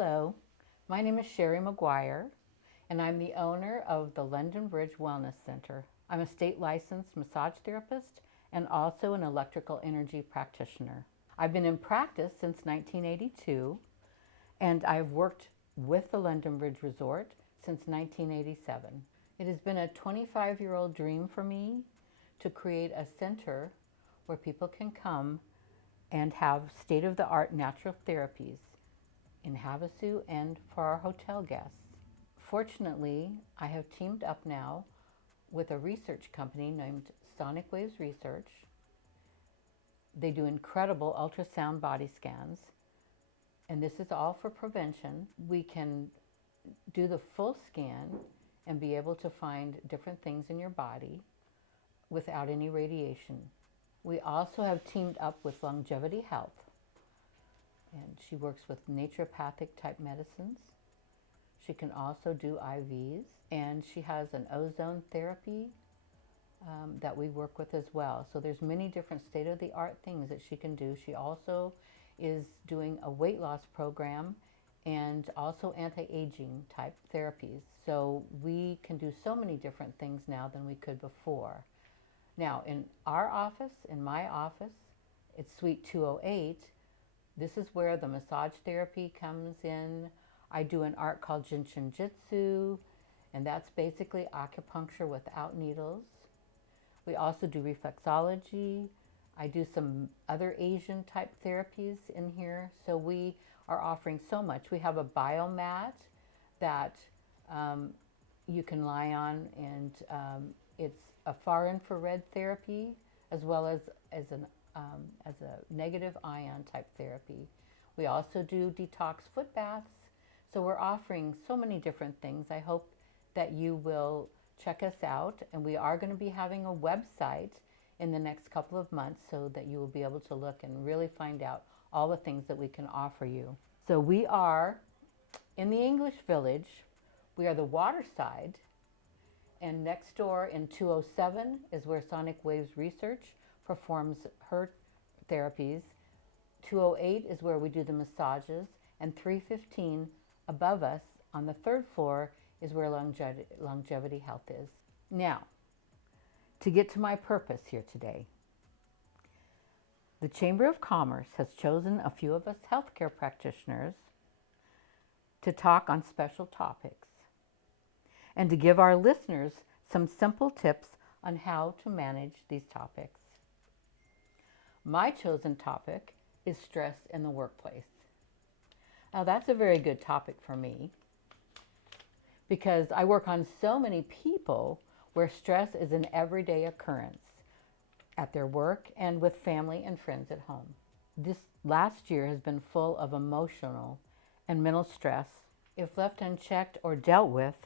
Hello, my name is Sherry McGuire, and I'm the owner of the London Bridge Wellness Center. I'm a state licensed massage therapist and also an electrical energy practitioner. I've been in practice since 1982, and I've worked with the London Bridge Resort since 1987. It has been a 25-year-old dream for me to create a center where people can come and have state-of-the-art natural therapies in Havasu and for our hotel guests. Fortunately, I have teamed up now with a research company named Sonic Waves Research. They do incredible ultrasound body scans, and this is all for prevention. We can do the full scan and be able to find different things in your body without any radiation. We also have teamed up with H.E.L.P, and she works with naturopathic type medicines. She can also do IVs, and she has an ozone therapy that we work with as well. So there's many different state-of-the-art things that she can do. She also is doing a weight loss program and also anti-aging type therapies. So we can do so many different things now than we could before. Now, in our office, in my office, it's Suite 208. This is where the massage therapy comes in. I do an art called Jinshin Jitsu, and that's basically acupuncture without needles. We also do reflexology. I do some other Asian type therapies in here. So we are offering so much. We have a biomat that you can lie on, and it's a far infrared therapy as well as a negative ion type therapy. We also do detox foot baths. So we're offering so many different things. I hope that you will check us out, and we are going to be having a website in the next couple of months so that you will be able to look and really find out all the things that we can offer you. So we are in the English Village. We are the Waterside, and next door in 207 is where Sonic Waves Research performs her therapies. 208 is where we do the massages, and 315 above us on the third floor is where Longevity Health is. Now, to get to my purpose here today, the Chamber of Commerce has chosen a few of us healthcare practitioners to talk on special topics and to give our listeners some simple tips on how to manage these topics. My chosen topic is stress in the workplace. Now that's a very good topic for me because I work on so many people where stress is an everyday occurrence at their work and with family and friends at home. This last year has been full of emotional and mental stress. If left unchecked or dealt with,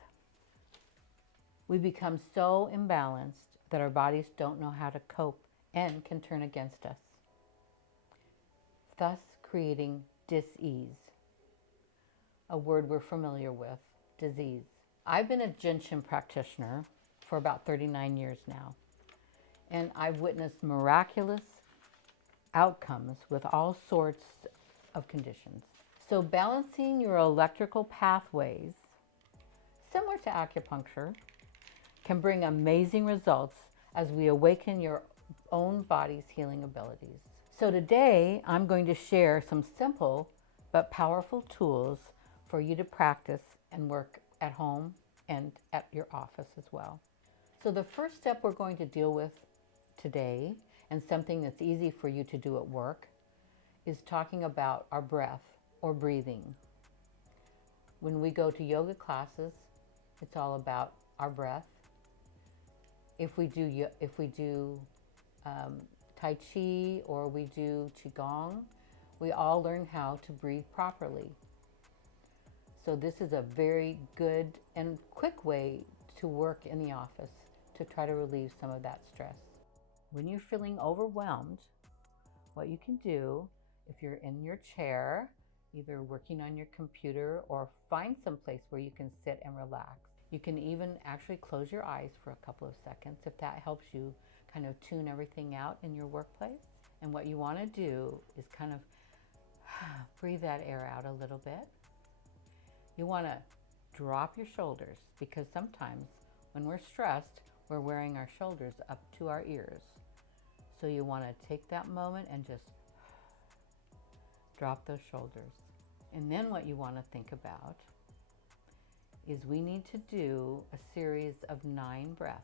we become so imbalanced that our bodies don't know how to cope and can turn against us, thus creating dis-ease, a word we're familiar with, disease. I've been a Jinshin practitioner for about 39 years now, and I've witnessed miraculous outcomes with all sorts of conditions. So balancing your electrical pathways, similar to acupuncture, can bring amazing results as we awaken your own body's healing abilities. So today, I'm going to share some simple but powerful tools for you to practice and work at home and at your office as well. So the first step we're going to deal with today, and something that's easy for you to do at work, is talking about our breath or breathing. When we go to yoga classes, it's all about our breath. If we do Tai Chi or we do Qigong, we all learn how to breathe properly. So this is a very good and quick way to work in the office to try to relieve some of that stress. When you're feeling overwhelmed, what you can do, if you're in your chair, either working on your computer or find some place where you can sit and relax. You can even actually close your eyes for a couple of seconds if that helps you kind of tune everything out in your workplace. And what you want to do is kind of breathe that air out a little bit You want to drop your shoulders, because sometimes when we're stressed, we're wearing our shoulders up to our ears. So you want to take that moment and just drop those shoulders. And then what you want to think about is we need to do a series of 9 breaths.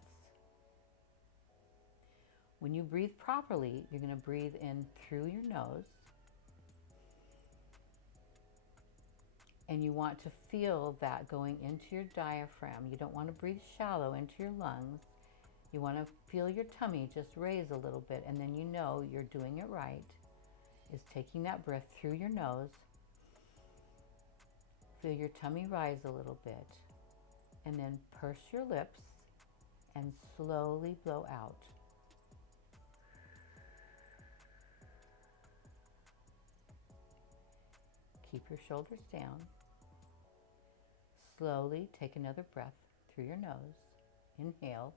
When you breathe properly, you're going to breathe in through your nose. And you want to feel that going into your diaphragm. You don't want to breathe shallow into your lungs. You want to feel your tummy just raise a little bit, and then you know you're doing it right, is taking that breath through your nose. Feel your tummy rise a little bit, and then purse your lips and slowly blow out. Keep your shoulders down. Slowly take another breath through your nose. Inhale.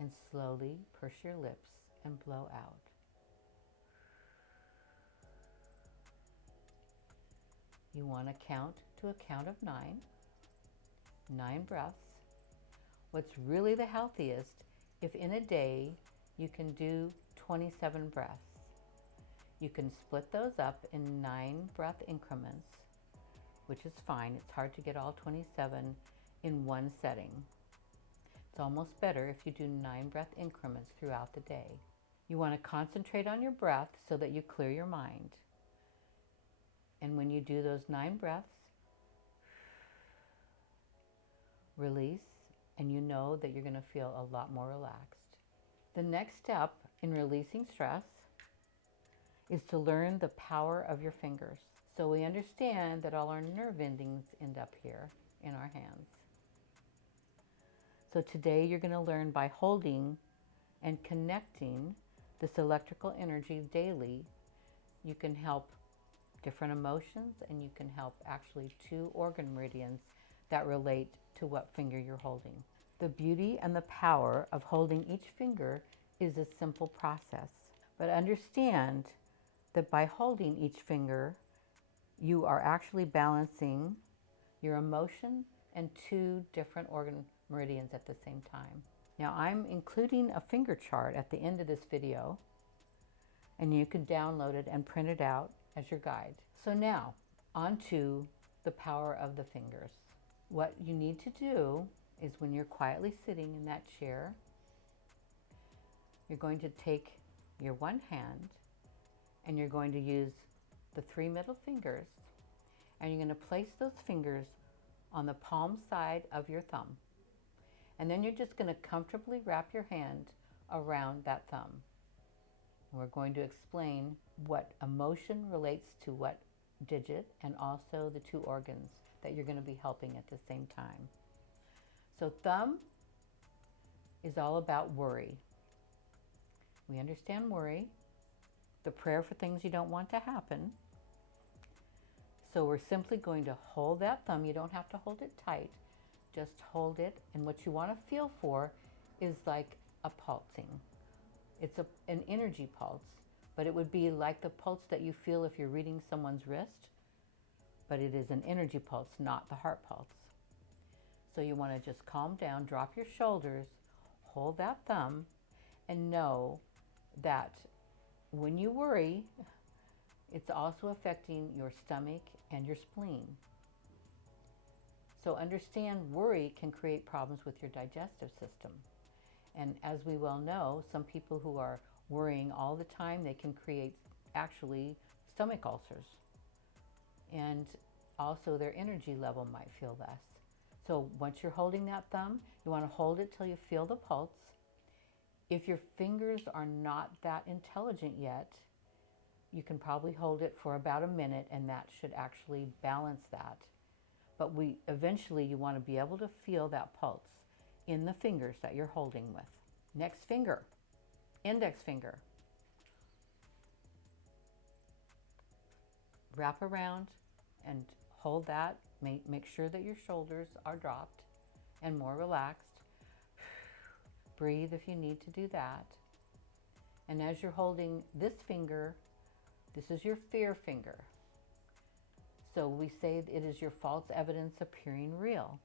And slowly purse your lips and blow out. You want to count to a count of 9. 9 breaths. What's really the healthiest, if in a day you can do 27 breaths. You can split those up in 9 breath increments, which is fine. It's hard to get all 27 in one setting. It's almost better if you do 9 breath increments throughout the day. You want to concentrate on your breath so that you clear your mind. And when you do those 9 breaths, release, and you know that you're going to feel a lot more relaxed. The next step in releasing stress is to learn the power of your fingers. So we understand that all our nerve endings end up here in our hands. So today you're going to learn by holding and connecting this electrical energy daily. You can help different emotions, and you can help actually 2 organ meridians that relate to what finger you're holding. The beauty and the power of holding each finger is a simple process. But understand that by holding each finger, you are actually balancing your emotion and 2 different organ meridians at the same time. Now I'm including a finger chart at the end of this video, and you can download it and print it out as your guide. So now, on to the power of the fingers. What you need to do is, when you're quietly sitting in that chair, you're going to take your one hand and you're going to use the 3 middle fingers, and you're going to place those fingers on the palm side of your thumb. And then you're just going to comfortably wrap your hand around that thumb. We're going to explain what emotion relates to what digit, and also the 2 organs that you're going to be helping at the same time. So thumb is all about worry. We understand worry, the prayer for things you don't want to happen. So we're simply going to hold that thumb. You don't have to hold it tight, just hold it. And what you want to feel for is like a pulsing. It's an energy pulse, but it would be like the pulse that you feel if you're reading someone's wrist, but it is an energy pulse, not the heart pulse. So you want to just calm down, drop your shoulders, hold that thumb, and know that when you worry, it's also affecting your stomach and your spleen. So understand worry can create problems with your digestive system. And as we well know, some people who are worrying all the time, they can create actually stomach ulcers. And also their energy level might feel less. So once you're holding that thumb, you want to hold it till you feel the pulse. If your fingers are not that intelligent yet, you can probably hold it for about a minute, and that should actually balance that. But eventually you want to be able to feel that pulse in the fingers that you're holding with. Next finger, index finger. Wrap around and hold that. Make sure that your shoulders are dropped and more relaxed. Breathe if you need to do that. And as you're holding this finger, this is your fear finger. So we say it is your false evidence appearing real.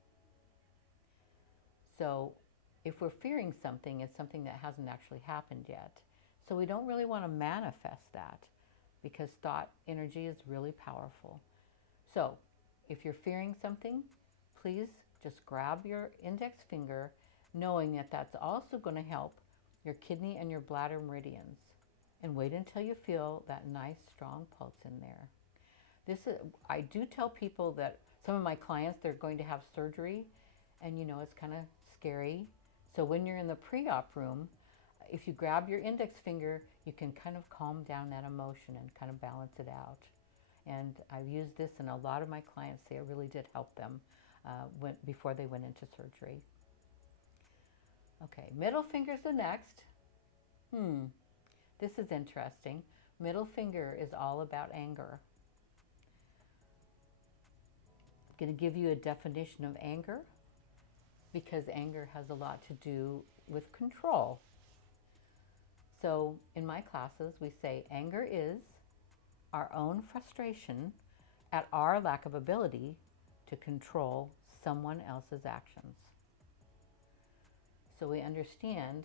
So if we're fearing something, it's something that hasn't actually happened yet. So we don't really want to manifest that, because thought energy is really powerful. So if you're fearing something, please just grab your index finger, knowing that that's also going to help your kidney and your bladder meridians. And wait until you feel that nice, strong pulse in there. I do tell people that some of my clients, they're going to have surgery, and it's kind of scary. So when you're in the pre-op room, if you grab your index finger, you can kind of calm down that emotion and kind of balance it out. And I've used this, and a lot of my clients say it really did help them before they went into surgery. Okay, middle finger's the next. This is interesting. Middle finger is all about anger. I'm going to give you a definition of anger, because anger has a lot to do with control. So in my classes, we say anger is our own frustration at our lack of ability to control someone else's actions. So we understand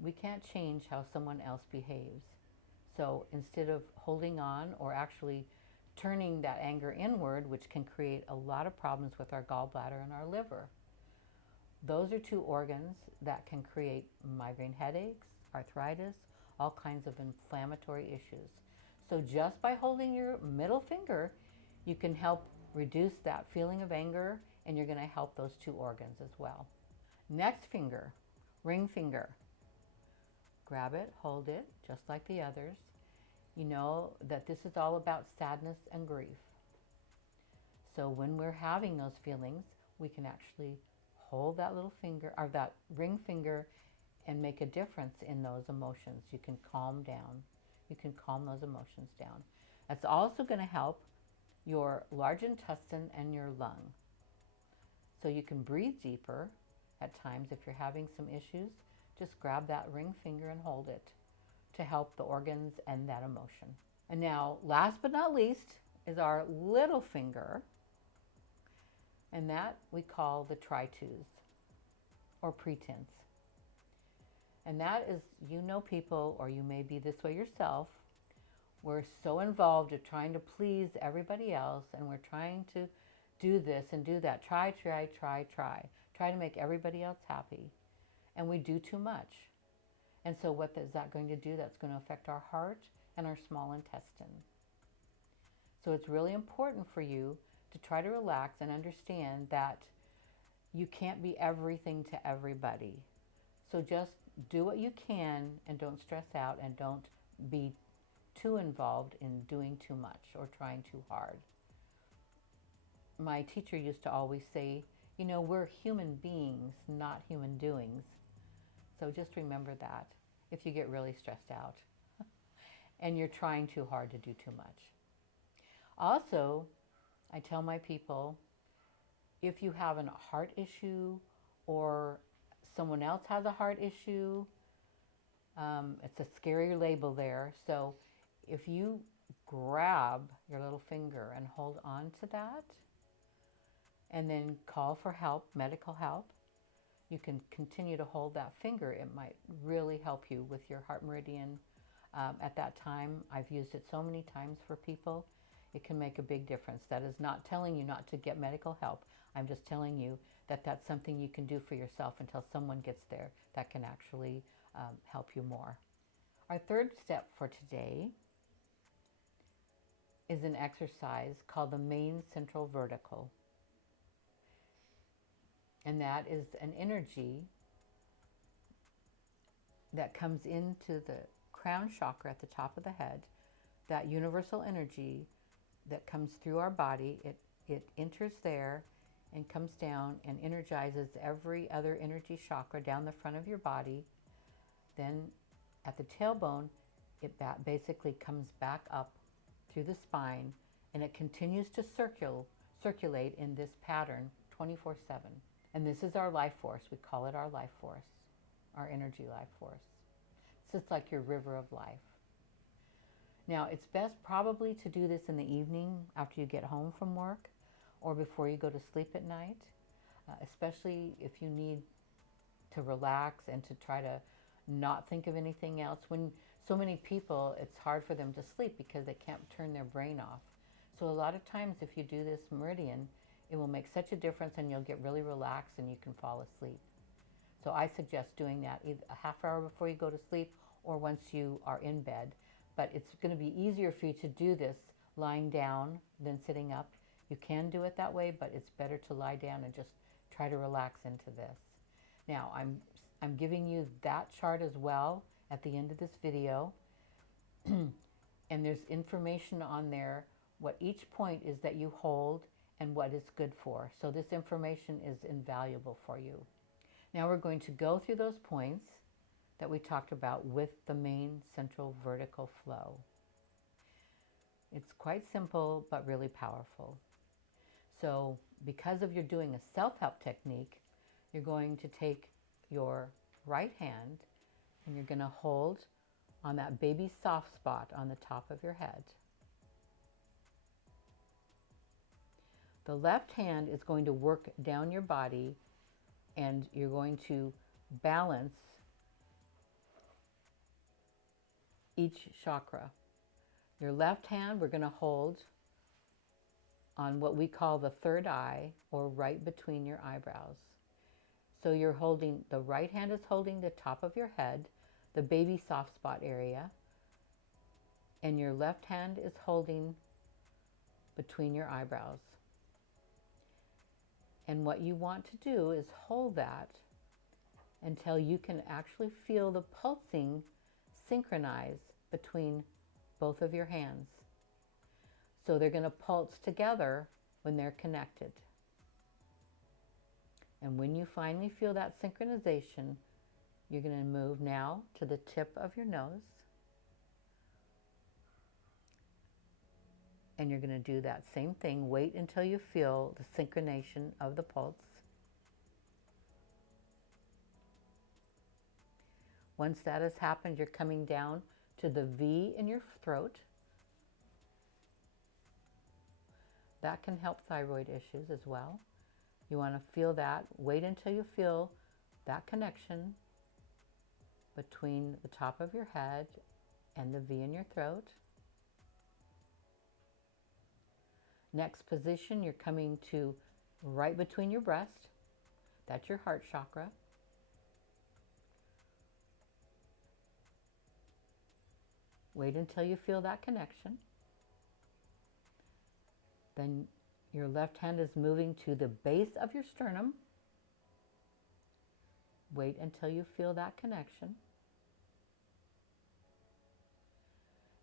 we can't change how someone else behaves. So instead of holding on or actually turning that anger inward, which can create a lot of problems with our gallbladder and our liver. Those are two organs that can create migraine headaches, arthritis, all kinds of inflammatory issues. So just by holding your middle finger, you can help reduce that feeling of anger, and you're going to help those two organs as well. Next finger, ring finger. Grab it, hold it, just like the others. You know that this is all about sadness and grief. So when we're having those feelings, we can actually hold that little finger, or that ring finger, and make a difference in those emotions. You can calm down. You can calm those emotions down. That's also going to help your large intestine and your lung. So you can breathe deeper at times if you're having some issues. Just grab that ring finger and hold it to help the organs and that emotion. And now, last but not least, is our little finger. And that we call the try-tos, or pretense. And that is, people, or you may be this way yourself, we're so involved in trying to please everybody else, and we're trying to do this and do that. Try to make everybody else happy. And we do too much. And so what is that going to do? That's going to affect our heart and our small intestine. So it's really important for you to try to relax and understand that you can't be everything to everybody. So just do what you can, and don't stress out, and don't be too involved in doing too much or trying too hard. My teacher used to always say, we're human beings, not human doings. So just remember that if you get really stressed out and you're trying too hard to do too much. Also, I tell my people, if you have a heart issue or someone else has a heart issue, it's a scary label there. So if you grab your little finger and hold on to that, and then call for help, medical help, you can continue to hold that finger. It might really help you with your heart meridian. At that time, I've used it so many times for people. It can make a big difference. That is not telling you not to get medical help. I'm just telling you that that's something you can do for yourself until someone gets there that can actually help you more. Our third step for today is an exercise called the main central vertical. And that is an energy that comes into the crown chakra at the top of the head, that universal energy that comes through our body. It enters there and comes down and energizes every other energy chakra down the front of your body. Then at the tailbone, it basically comes back up through the spine, and it continues to circulate in this pattern 24/7. And this is our life force. We call it our life force, our energy life force. So it's like your river of life. Now, it's best probably to do this in the evening after you get home from work or before you go to sleep at night, especially if you need to relax and to try to not think of anything else. When so many people, it's hard for them to sleep because they can't turn their brain off. So a lot of times if you do this meridian, it will make such a difference and you'll get really relaxed and you can fall asleep. So I suggest doing that either a half hour before you go to sleep or once you are in bed. But it's going to be easier for you to do this lying down than sitting up. You can do it that way, but it's better to lie down and just try to relax into this. Now, I'm giving you that chart as well at the end of this video. And there's information on there, what each point is that you hold and what it's good for. So this information is invaluable for you. Now we're going to go through those points that we talked about with the main central vertical flow. It's quite simple, but really powerful. So because of you're doing a self-help technique, you're going to take your right hand and you're going to hold on that baby soft spot on the top of your head. The left hand is going to work down your body and you're going to balance each chakra. Your left hand we're going to hold on what we call the third eye, or right between your eyebrows. So you're holding, the right hand is holding the top of your head, the baby soft spot area, and your left hand is holding between your eyebrows. And what you want to do is hold that until you can actually feel the pulsing synchronize between both of your hands. So they're going to pulse together when they're connected. And when you finally feel that synchronization, you're going to move now to the tip of your nose. And you're going to do that same thing. Wait until you feel the synchronization of the pulse. Once that has happened, you're coming down to the V in your throat. That can help thyroid issues as well. You want to feel that. Wait until you feel that connection between the top of your head and the V in your throat. Next position, you're coming to right between your breast. That's your heart chakra. Wait until you feel that connection. Then your left hand is moving to the base of your sternum. Wait until you feel that connection.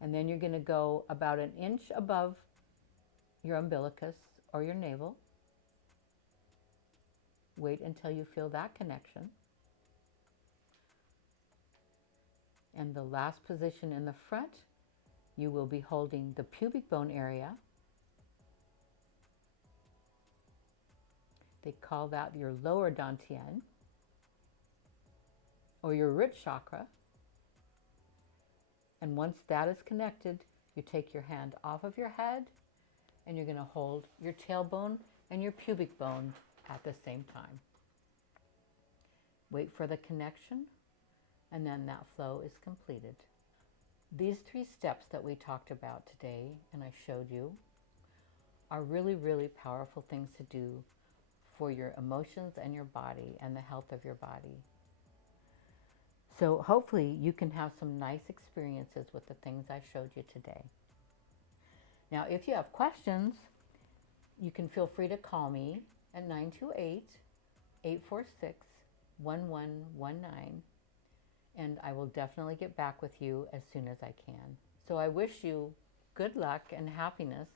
And then you're going to go about an inch above your umbilicus or your navel. Wait until you feel that connection. And the last position in the front, you will be holding the pubic bone area. They call that your lower dantian, or your root chakra. And once that is connected, you take your hand off of your head and you're going to hold your tailbone and your pubic bone at the same time. Wait for the connection, and then that flow is completed. These 3 steps that we talked about today and I showed you are really, really powerful things to do for your emotions and your body and the health of your body. So hopefully you can have some nice experiences with the things I showed you today. Now, if you have questions, you can feel free to call me at 928-846-1119, and I will definitely get back with you as soon as I can. So I wish you good luck and happiness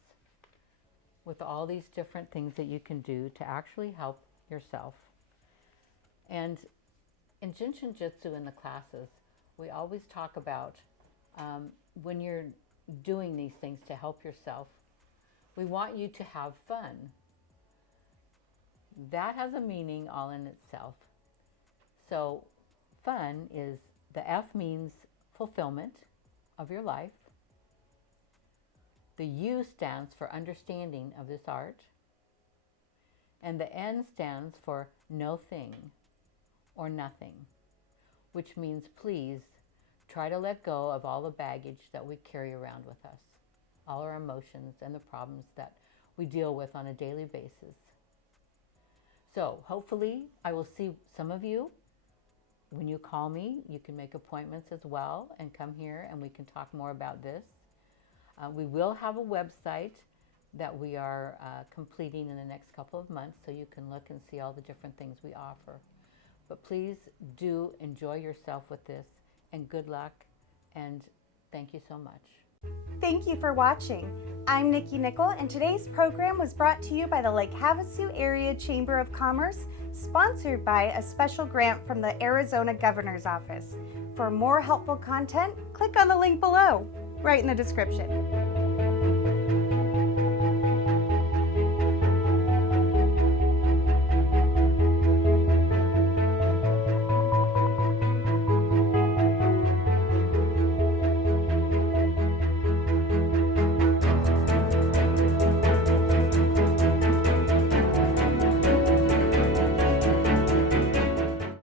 with all these different things that you can do to actually help yourself. And in Jinshin Jitsu in the classes, we always talk about when you're doing these things to help yourself, we want you to have fun. That has a meaning all in itself. So fun is, the F means fulfillment of your life. The U stands for understanding of this art. And the N stands for no thing or nothing, which means please try to let go of all the baggage that we carry around with us, all our emotions and the problems that we deal with on a daily basis. So hopefully I will see some of you. When you call me, you can make appointments as well and come here and we can talk more about this. We will have a website that we are completing in the next couple of months, so you can look and see all the different things we offer. But please do enjoy yourself with this, and good luck, and thank you so much. Thank you for watching. I'm Nikki Nickel, and today's program was brought to you by the Lake Havasu Area Chamber of Commerce, sponsored by a special grant from the Arizona Governor's Office. For more helpful content, click on the link below, right in the description.